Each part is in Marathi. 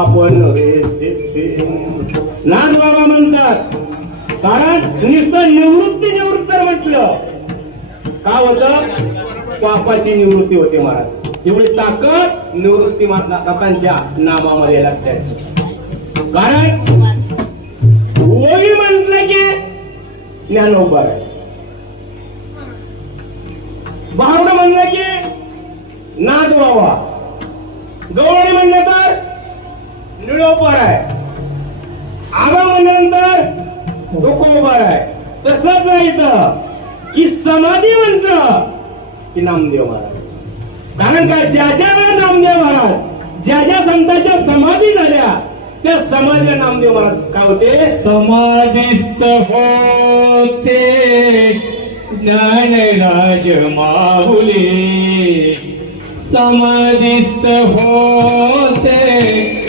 आपण लहान बाबा म्हणतात. कारण नुसतं निवृत्ती निवृत्त म्हटलं. का होतं? पापाची निवृत्ती होते महाराज. एवढी ताकद निवृत्ती नाथांच्या नामामध्ये लक्षात कारण ओवी म्हटलं की ज्ञानोबर आहे बावड म्हणलं की नाद बाबा गवळणी म्हणलं तर निळोपर आहे आबा म्हणल्यानंतर डोकोबर आहे तसंच नाही तर की समाधी म्हणतं की नामदेव महाराज. कारण का ज्या ज्या नामदेव महाराज ज्या ज्या संतांच्या समाधी झाल्या त्या समाधीला नामदेव महाराज काय होते? समाधीस्त होते. ज्ञानराज माहुली. समाधीस्त होते.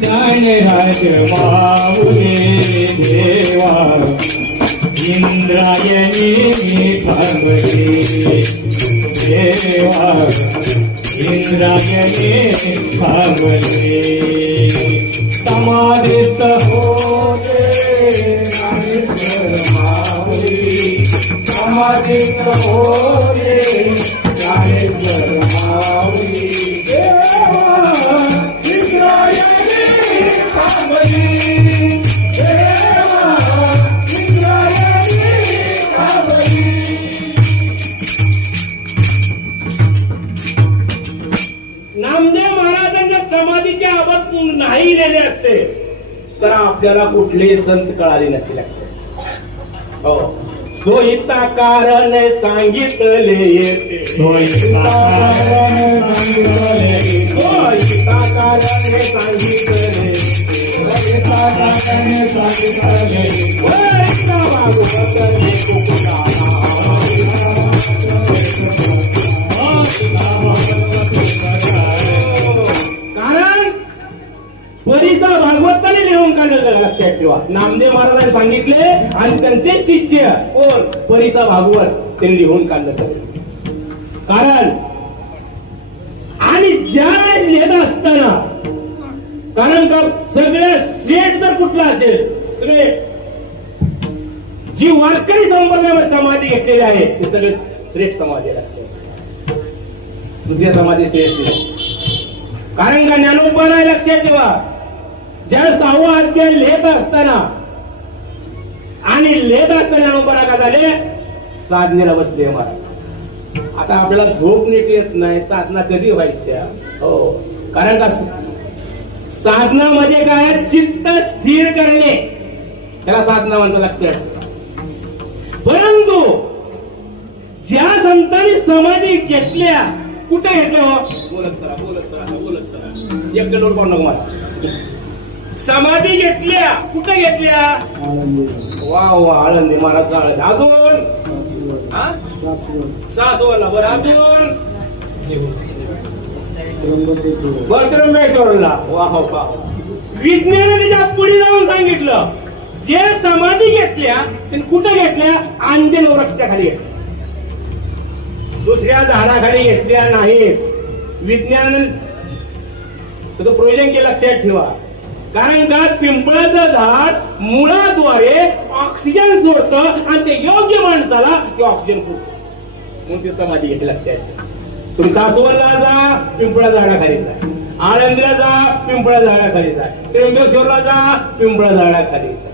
ज्ञानराज माहुली देवा. इंद्रायणी थांबली देवा. इंद्रायणी थांबली समाधिस्थ होते समाधित होते नाही असते. तर आपल्याला कुठले संत कळाले नसते लक्षात हो. सोयिता कारण सांगितले येते. सोयिता कारण सांगितले लक्षात ठेवा. नामदेव महाराजांनी सांगितले आणि त्यांचे शिष्य कोण? परिसा भागवत. त्यांनी लिहून काढलं सर कारण आणि ज्या लिहित असताना कारण का सगळ्या श्रेष्ठ जर कुठला असेल श्रेष्ठ जी वारकरी संप्रदायामध्ये समाधी घेतलेली आहे ते सगळे श्रेष्ठ समाधी आहे. दुसऱ्या समाधी श्रेष्ठ कारण का ज्ञानोबर लक्षात ठेवा. ज्या सहावा अध्याय लिहित असताना आणि लिहित असताना ज्ञानोबरा का झाले साधनेला बसले महाराज. आता आपल्याला झोप नीट येत नाही साधना कधी व्हायच्या? हो. कारण का साधना म्हणजे काय चित्त स्थिर करणे. त्याला साधना म्हणतात लक्षात परंतु ज्या संतांनी समाधी घेतल्या कुठे घेतल्या हो? बोलत चला बोलत चला बोलत चला. एक डोर पाहू नको. मला समाधी घेतल्या. कुठे घेतल्या? वा वा आळंदी महाराज आळंदी. अजून? हा? सासवडला. बरं अजून? बरं त्र्यंबकेश्वरला. वा हो का विज्ञानाने त्याच्या पुढे जाऊन सांगितलं जे समाधी घेतल्या ते कुठे घेतल्या? अंजन वृक्षाच्या खाली घेतल्या. दुसऱ्या झाडाखाली घेतल्या नाहीत. विज्ञानाने त्याचं प्रयोजन केलं लक्षात ठेवा. कारण का? पिंपळाचं झाड मुळाद्वारे ऑक्सिजन सोडतं आणि ते योग्य माणसाला ते ऑक्सिजन पुरत. म्हणून ते समाधी घेतली लक्षात तुम्ही सासवडला जा पिंपळा झाडाखाली जा. आळंदीला जा पिंपळा झाडाखाली जा. त्र्यंबकेश्वरला जा पिंपळा झाडाखाली जा.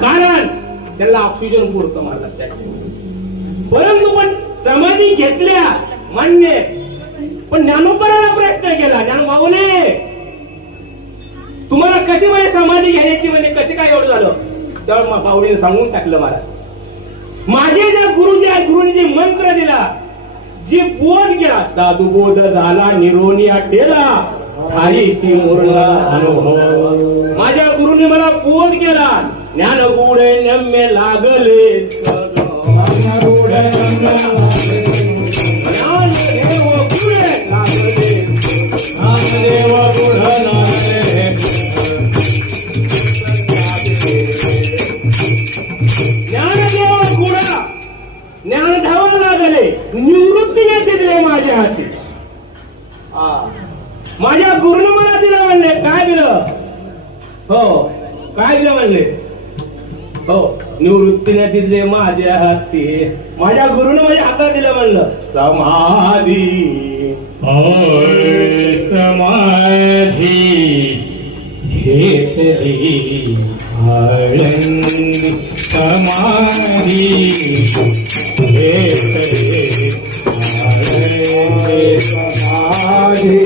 कारण त्याला ऑक्सिजन पुरतं मला लक्षात परंतु पण समाधी घेतल्या मान्य. पण ज्ञानोपराला प्रयत्न केला ज्ञानोबाबूने तुम्हाला कशी म्हणजे समाधी घ्यायची म्हणजे कसे काय एवढं झालं? तेव्हा बावडीने सांगून टाकलं महाराज. माझे ज्या गुरुजी आहेत गुरुनी जे मंत्र दिला जे बोध केला साधू बोध झाला निरोनिया टेला ठाईशी मुरला अनुभव. माझ्या गुरुने मला बोध केला ज्ञान गुढ नम्य लागले. सगळं. ज्ञानदेव गुढा ज्ञान धावा लागले निवृत्तीने दिले माझ्या हाती. माझ्या गुरुनं मला दिलं म्हणले. काय दिलं? हो काय दिलं म्हणले? हो निवृत्तीने दिले माझ्या हाती. माझ्या गुरुनं माझ्या हातात दिलं म्हणलं. समाधी. समाधी. घेतली आळंदी समाधी घेतली आळंदी समाधी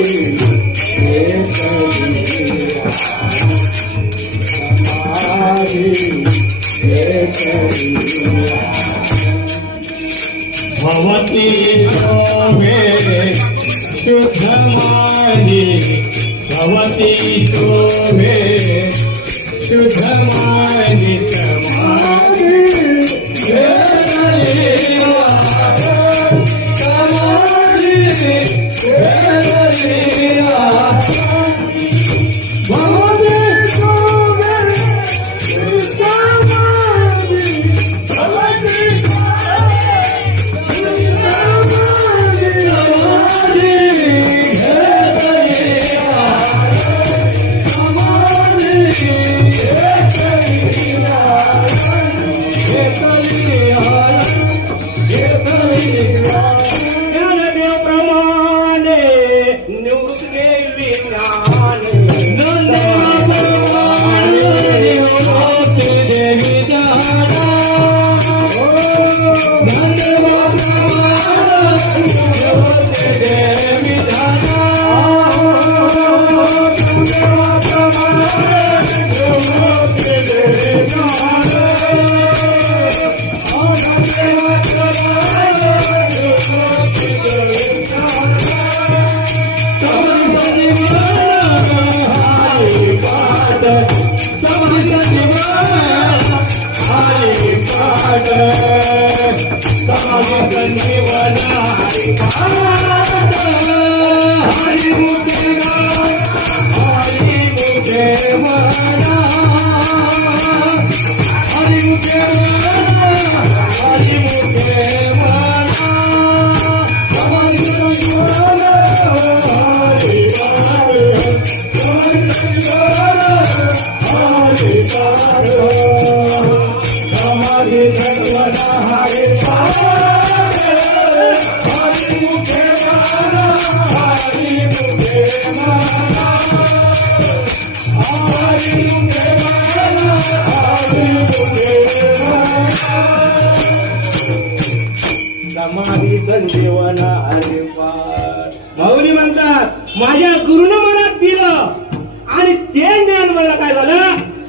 भवती समाधी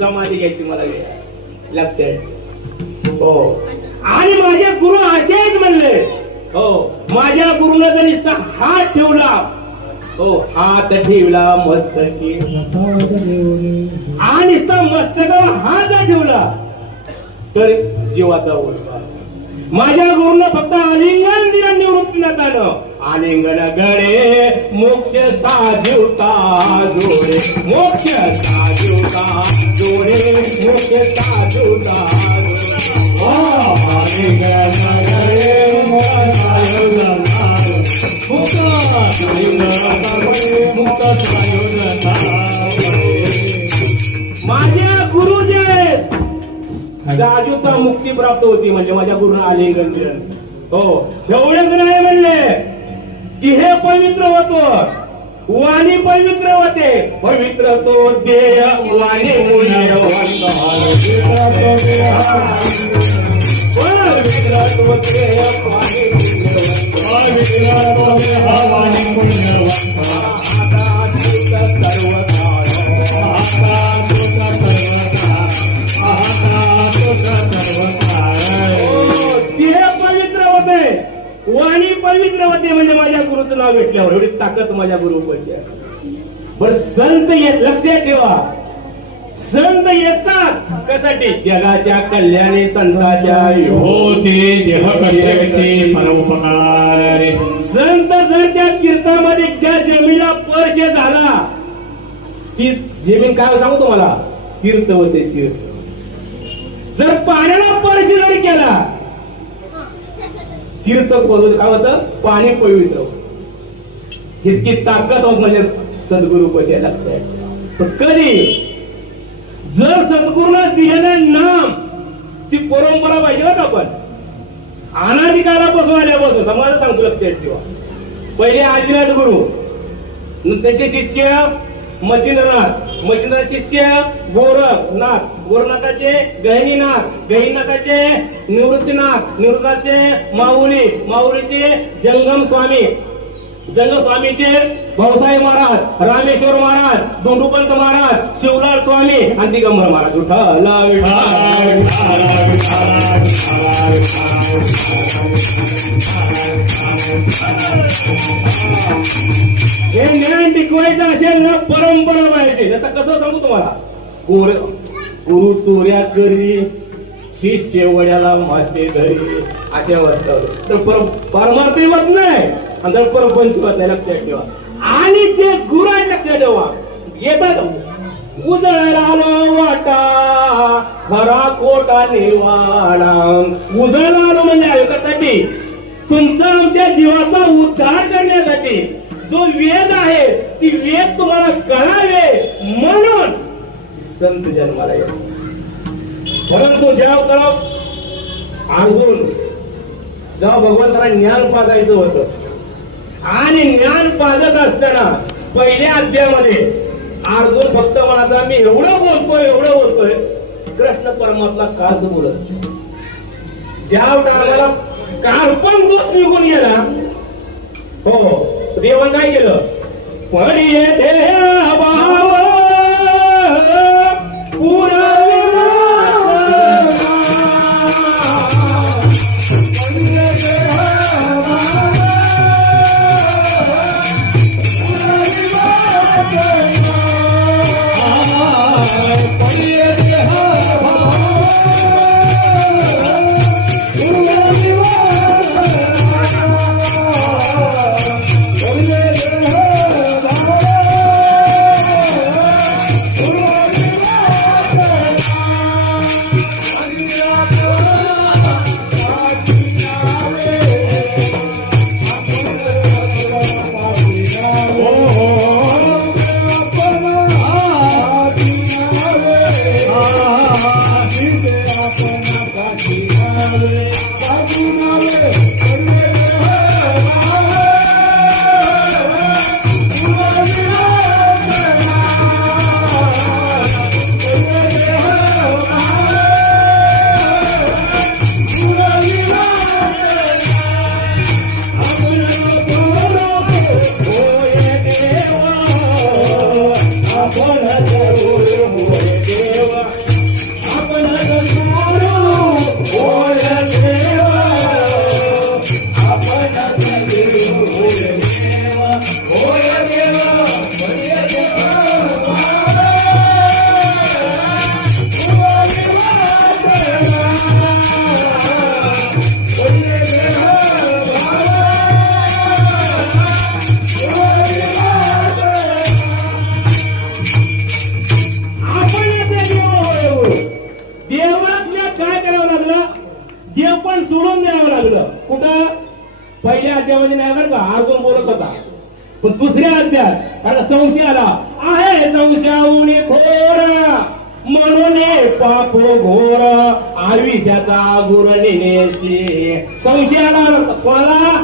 समाधी घ्यायची मला लक्षात हो. आणि माझे गुरु असेच म्हणले. हो. माझ्या गुरुनं जर नुसता हात ठेवला हो हात ठेवला मस्तकी आणि नुसता मस्तकावर हात ठेवला तर जीवाचा ओळखा माझ्या गुरुनं फक्त आलिंगन दिलं निवृत्ती जातानं आलिंगन गडे मोक्ष साधिवता जोडे मोक्ष साधिवता जोडे मोक्ष साधिवता माझ्या जाजूता मुक्ती प्राप्त होती म्हणजे माझ्या गुरुनं आलिंगन दिलं. हो. एवढंच नाही म्हणले की हे पवित्र होतो. वाणी पवित्र होते. पवित्र तो देह वाणी मूल्यवंत पवित्र तो देह वाणी मूल्यवंत होते गुरुचं नाव घेतल्यावर एवढी ताकद माझ्या गुरु आहे. पण संत येत लक्षात ठेवा. संत येतात. कशासाठी? जगाच्या कल्याणी संताच्या. हो ते देह कष्ट परोपकार संत जर त्या तीर्थामध्ये ज्या जमीला स्पर्श झाला ती जमीन काय सांगू तुम्हाला? तीर्थ होते तीर्थ. जर पाण्याला स्पर्श जर केला तीर्थ पवित्र काय होतं? पाणी पवित्र होतं. इतकी ताकद हो म्हणजे सद्गुरु कसे लक्षात पण कधी जर सद्गुरूला दिलेलं नाम ती परंपरा पाहिजे ना आपण? अनाधिकारापासून आल्यापासून. तर माझं सांगतो लक्षात ठेवा. पहिले आदिनाथ गुरु न त्याचे शिष्य मच्छिंद्रनाथ मच्छिंद्रनाथ शिष्य गोरखनाथ गोरनाथाचे गहिनीनाथ गहिनीनाथाचे निवृत्तीनाथ निवृत्ताचे माऊली माऊलीचे जंगम स्वामी जंगम भाऊसाहेब महाराज रामेश्वर महाराज दोंडूपंत महाराज शिवलाल स्वामी आणि दिगंबर महाराज. विठ्ठल हे ज्ञान टिकवायचं असेल ना परंपरा पाहिजे. आता कसं सांगू तुम्हाला? गुरु चोऱ्या करी शिष्य वड्याला मासे धरी. असे वाटतं तर पर परमार्थ होत नाही. आणि पर परपंच होत नाही लक्षात ठेवा. आणि जे गुरु आहे लक्षात ठेवा. येतात उजळायला वाटा खरा खोटा निवाडा उजळ आलो म्हणजे आयोगासाठी तुमचा आमच्या जीवाचा उद्धार करण्यासाठी. जो वेद आहे ती वेद तुम्हाला कळावे म्हणून संत जन्माला येतो. परंतु जेव्हा करप अर्जुन जेव्हा भगवंताला ज्ञान पाजायचं होतं आणि ज्ञान पाजत असताना पहिल्या अध्यायामध्ये अर्जुन फक्त म्हणाचा मी एवढं बोलतोय एवढं बोलतोय. कृष्ण परमात्मा काच बोलत ज्या टायमाला कार्पण दोष निघून गेला हो देवा काय केलं? पडिये देवाव नेसी संशय आला कोणाला?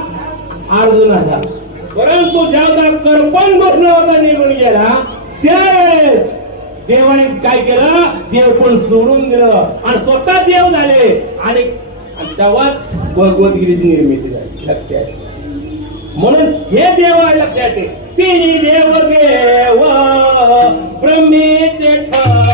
अर्जुनाला. परंतु जेव्हा कर्पण दोष निर्णय गेला त्यावेळेस देवाने काय केलं? देव पण सोडून दिलं. आणि स्वतः देव झाले. आणि तेव्हाच भगवद्गीतेची निर्मिती झाली. लक्षात म्हणून हे देव लक्षात ठेव. देव देव. ब्रह्मेचे ठाते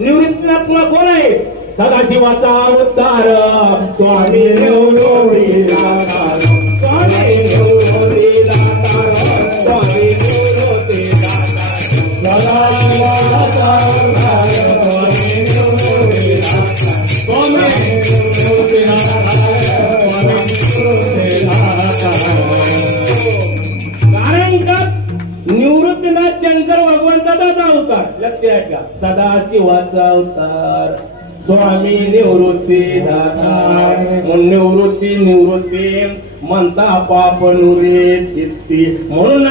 निवृत्तीला तुला कोण आहे? सदाशिवाचा उद्धार स्वामी स्वामी निवृत्ती दाता निवृत्ती निवृत्ती म्हणता पापनुरे चित्ती. म्हणून